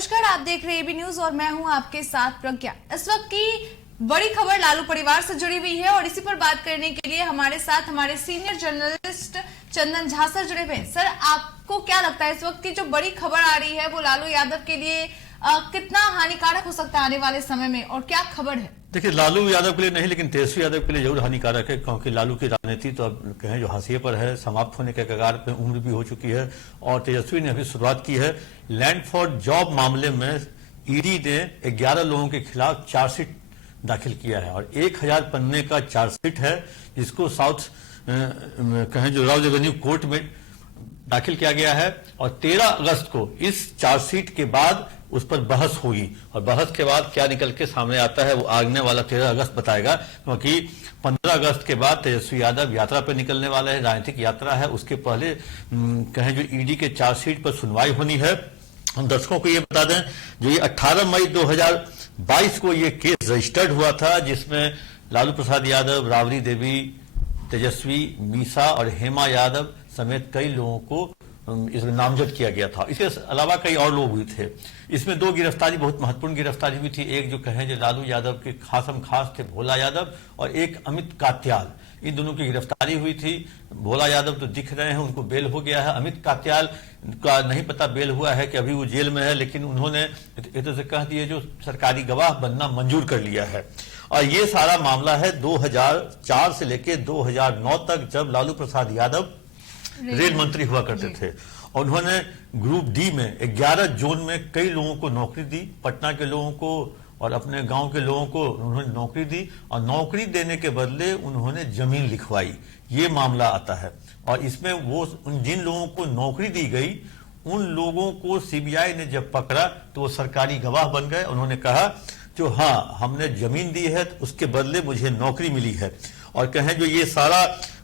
नमस्कार, आप देख रहे हैं एबी न्यूज और मैं हूं आपके साथ प्रज्ञा। इस वक्त की बड़ी खबर लालू परिवार से जुड़ी हुई है और इसी पर बात करने के लिए हमारे साथ हमारे senior journalist Chandan Jha sir जुड़े हुए हैं। सर, आपको क्या लगता है इस वक्त की जो बड़ी खबर आ रही है वो लालू यादव के लिए कितना हानिकारक हो सकता है आने वाले समय में, और क्या खबर है? देखिए, लालू यादव के लिए नहीं लेकिन तेजस्वी यादव के लिए जरूर हानिकारक है, क्योंकि लालू की राजनीति तो अब कहें जो हाशिए पर है, समाप्त होने के कगार पे उम्र भी हो चुकी है। और तेजस्वी ने अभी शुरुआत की है। लैंड फॉर जॉब मामले में ईडी ने 11 लोगों के खिलाफ चार्जशीट दाखिल किया है और 1000 पन्ने का चार्जशीट है, जिसको साउथ कहें जो राउज एवेन्यू कोर्ट में दाखिल किया गया है। और 13 अगस्त को इस चार्जशीट के बाद उस पर बहस होगी और बहस के बाद क्या निकल के सामने आता है वो आगने वाला 13 अगस्त बताएगा, क्योंकि 15 अगस्त के बाद तेजस्वी यादव यात्रा पर निकलने वाले हैं, राजनीतिक यात्रा है। उसके पहले कहें जो ईडी के चार्जशीट पर सुनवाई होनी है। हम दर्शकों को ये बता दें, जो ये 18 मई 2022 को ये केस रजिस्टर्ड हुआ था, जिसमें लालू प्रसाद यादव, राबड़ी देवी, तेजस्वी, मीसा और हेमा यादव समेत कई लोगों को इसमें नामजद किया गया था। इसके अलावा कई और लोग भी थे। इसमें 2 गिरफ्तारी, बहुत महत्वपूर्ण गिरफ्तारी भी थी। एक जो कहें जो लालू यादव के खासम खास थे भोला यादव, और एक अमित कात्याल, इन दोनों की गिरफ्तारी हुई थी। भोला यादव तो दिख रहे हैं, उनको बेल हो गया है। अमित कात्याल का नहीं पता बेल हुआ है कि अभी वो जेल में है, लेकिन उन्होंने एक तरह से कह दिए जो सरकारी गवाह बनना मंजूर कर लिया है। और ये सारा मामला है 2004 से लेकर 2009 तक, जब लालू प्रसाद यादव रेल मंत्री हुआ करते थे। और उन्होंने ग्रुप डी में 11 जोन में कई लोगों को नौकरी दी, पटना के लोगों को और अपने गांव के लोगों को उन्होंने नौकरी दी, और नौकरी देने के बदले उन्होंने जमीन लिखवाई। ये मामला आता है। और इसमें वो जिन लोगों को नौकरी दी गई, उन लोगों को सीबीआई ने जब पकड़ा तो वो सरकारी गवाह बन गए। उन्होंने कहा जो हाँ, हमने जमीन दी है तो उसके बदले मुझे नौकरी मिली है। और कहें जो ये सारा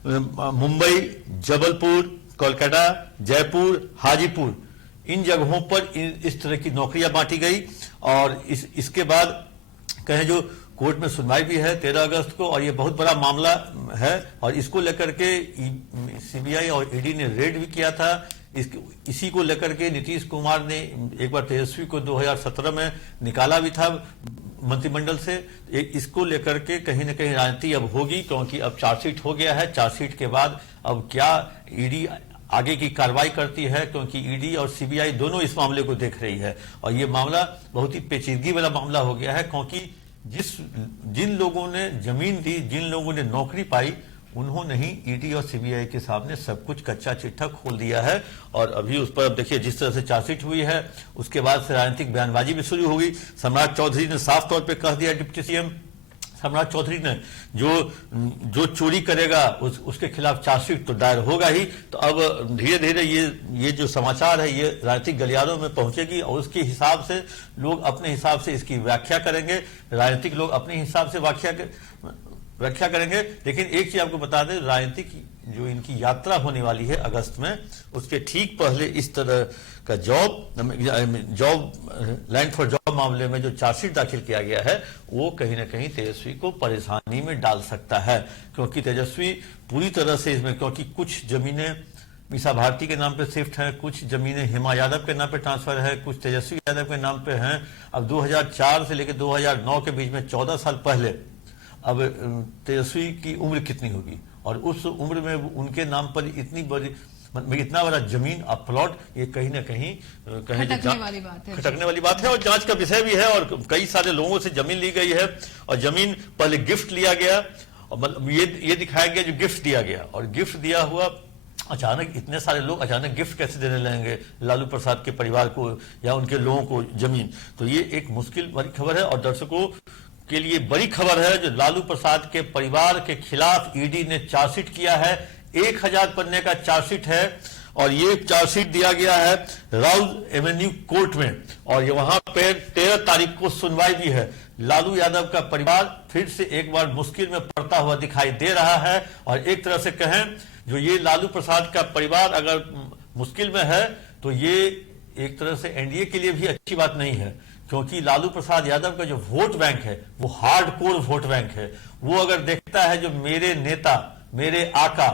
मुंबई, जबलपुर, कोलकाता, जयपुर, हाजीपुर, इन जगहों पर इस तरह की नौकरियां बांटी गई। और इसके बाद कहें जो कोर्ट में सुनवाई भी है 13 अगस्त को, और ये बहुत बड़ा मामला है। और इसको लेकर के सीबीआई और ईडी ने रेड भी किया था। इसी को लेकर के नीतीश कुमार ने एक बार तेजस्वी को 2017 में निकाला भी था मंत्रिमंडल से। इसको लेकर के कहीं ना कहीं राजनीति अब होगी, क्योंकि अब चार्जशीट हो गया है। चार्जशीट के बाद अब क्या ईडी आगे की कार्रवाई करती है, क्योंकि ईडी और सीबीआई दोनों इस मामले को देख रही है। और ये मामला बहुत ही पेचीदगी वाला मामला हो गया है, क्योंकि जिन लोगों ने जमीन दी, जिन लोगों ने नौकरी पाई, उन्होंने ही ईडी और सीबीआई के सामने सब कुछ कच्चा चिट्ठा खोल दिया है। और अभी उस पर अब देखिए जिस तरह से चार्जशीट हुई है, उसके बाद से राजनीतिक बयानबाजी भी शुरू होगी। सम्राट चौधरी ने साफ तौर पे कह दिया, डिप्टी सीएम सम्राट चौधरी ने, जो चोरी करेगा उसके खिलाफ चार्जशीट तो दायर होगा ही। तो अब धीरे धीरे ये जो समाचार है ये राजनीतिक गलियारों में पहुंचेगी, और उसके हिसाब से लोग अपने हिसाब से इसकी व्याख्या करेंगे, राजनीतिक लोग अपने हिसाब से व्याख्या करेंगे। लेकिन एक चीज आपको बता दें, राजनीतिक जो इनकी यात्रा होने वाली है अगस्त में, उसके ठीक पहले इस तरह का जॉब लैंड फॉर जॉब मामले में जो चार्जशीट दाखिल किया गया है, वो कहीं ना कहीं तेजस्वी को परेशानी में डाल सकता है। क्योंकि तेजस्वी पूरी तरह से इसमें, क्योंकि कुछ जमीनें मीसा भारती के नाम पे शिफ्ट हैं, कुछ जमीनें हेमा यादव के नाम पे ट्रांसफर है, कुछ तेजस्वी यादव के नाम पे हैं। अब 2004 से लेकर 2009 के बीच में 14 साल पहले अब तेजस्वी की उम्र कितनी होगी, और उस उम्र में उनके नाम पर इतना बड़ा जमीन और प्लॉट, ये कहीं ना कहीं खटकने वाली बात है और जांच का विषय भी है। और कई सारे लोगों से जमीन ली गई है, और जमीन पहले गिफ्ट लिया गया, और मतलब ये दिखाया गया जो गिफ्ट दिया गया, और गिफ्ट दिया हुआ अचानक इतने सारे लोग अचानक गिफ्ट कैसे देने लगेंगे लालू प्रसाद के परिवार को या उनके लोगों को जमीन। तो ये एक मुश्किल बड़ी खबर है, और दर्शकों के लिए बड़ी खबर है जो लालू प्रसाद के परिवार के खिलाफ ईडी ने चार्जशीट किया है। 1000 पन्ने का चार्जशीट है, और ये चार्जशीट दिया गया है राउज एवेन्यू कोर्ट में, और ये वहां पे 13 तारीख को सुनवाई भी है। लालू यादव का परिवार फिर से एक बार मुश्किल में पड़ता हुआ दिखाई दे रहा है। और एक तरह से कहें जो ये लालू प्रसाद का परिवार अगर मुश्किल में है, तो ये एक तरह से एनडीए के लिए भी अच्छी बात नहीं है, क्योंकि लालू प्रसाद यादव का जो वोट बैंक है वो हार्डकोर वोट बैंक है। वो अगर देखता है जो मेरे नेता, मेरे आका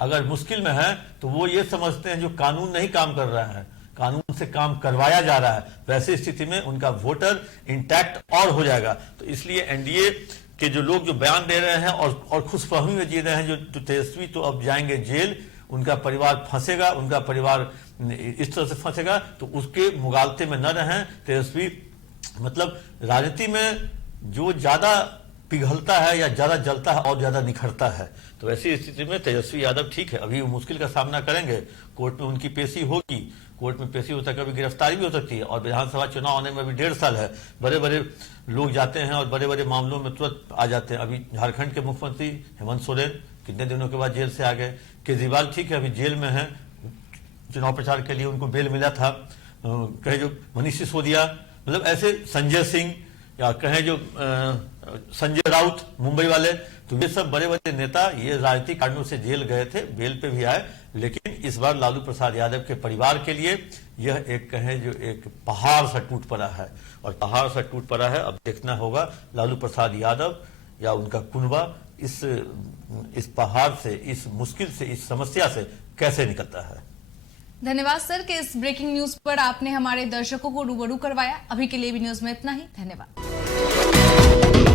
अगर मुश्किल में है, तो वो ये समझते हैं जो कानून नहीं काम कर रहा है, कानून से काम करवाया जा रहा है, वैसी स्थिति में उनका वोटर इंटैक्ट और हो जाएगा। तो इसलिए एनडीए के जो लोग जो बयान दे रहे हैं और खुशफहमी में जी रहे हैं, जो तेजस्वी तो अब जाएंगे जेल, उनका परिवार फंसेगा, उनका परिवार इस तरह से फंसेगा, तो उसके मुगालते में न रहें। तेजस्वी मतलब राजनीति में जो ज्यादा पिघलता है या ज्यादा जलता है और ज्यादा निखरता है, तो ऐसी स्थिति में तेजस्वी यादव ठीक है, अभी वो मुश्किल का सामना करेंगे। कोर्ट में उनकी पेशी होगी, कोर्ट में पेशी हो सकता है, कभी गिरफ्तारी भी हो सकती है, और विधानसभा चुनाव आने में अभी 1.5 साल है। बड़े बड़े लोग जाते हैं और बड़े बड़े मामलों में तुरंत आ जाते हैं। अभी झारखंड के मुख्यमंत्री हेमंत सोरेन कितने दिनों के बाद जेल से आ गए। केजरीवाल ठीक है अभी जेल में है, चुनाव प्रचार के लिए उनको बेल मिला था। कहे जो मनीष सिसोदिया, मतलब ऐसे संजय सिंह, या कहें जो संजय राउत मुंबई वाले, तो ये सब बड़े बड़े नेता ये राजनीतिक कारणों से जेल गए थे, बेल पे भी आए। लेकिन इस बार लालू प्रसाद यादव के परिवार के लिए यह एक कहें जो एक पहाड़ सा टूट पड़ा है, और पहाड़ सा टूट पड़ा है। अब देखना होगा लालू प्रसाद यादव या उनका कुनबा इस पहाड़ से, इस मुश्किल से, इस समस्या से कैसे निकलता है। धन्यवाद सर कि इस ब्रेकिंग न्यूज पर आपने हमारे दर्शकों को रूबरू करवाया। अभी के लिए भी न्यूज में इतना ही, धन्यवाद।